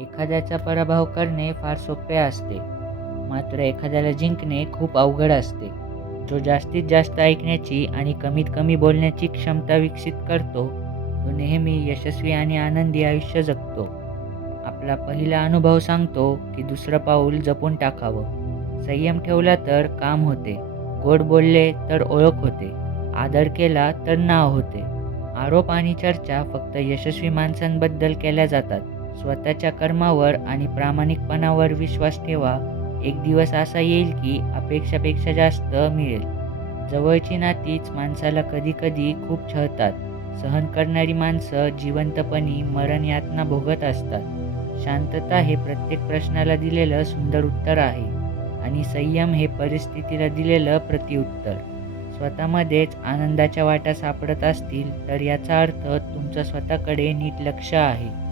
एखाद्याचा पराभव करणे फार सोपे असते. मात्र एखाद्याला जिंकणे खूप अवघड असते. जो जास्तीत जास्त ऐकण्याची आणि कमीत कमी बोलण्याची क्षमता विकसित करतो. तो नेहमी यशस्वी आणि आनंदी आयुष्य जगतो. आपला पहिला अनुभव सांगतो की दुसरं पाऊल जपून टाकावं. संयम ठेवला तर काम होते. गोड बोलले तर ओळख होते. आदर केला तर नाव होते. आरोप आणि चर्चा फक्त यशस्वी माणसांबद्दल केल्या जातात. स्वतःच्या कर्मावर आणि प्रामाणिकपणावर विश्वास ठेवा. एक दिवस असा येईल की अपेक्षापेक्षा जास्त मिळेल. जवळची नातीच माणसाला कधीकधी खूप छळतात. सहन करणारी माणसं जिवंतपणी मरण यातना भोगत असतात. शांतता हे प्रत्येक प्रश्नाला दिलेलं सुंदर उत्तर आहे आणि संयम हे परिस्थितीला दिलेलं प्रतिउत्तर स्वतःमध्येच आनंदाच्या वाटा सापडत असतील तर याचा अर्थ तुमचं स्वतःकडे नीट लक्ष आहे.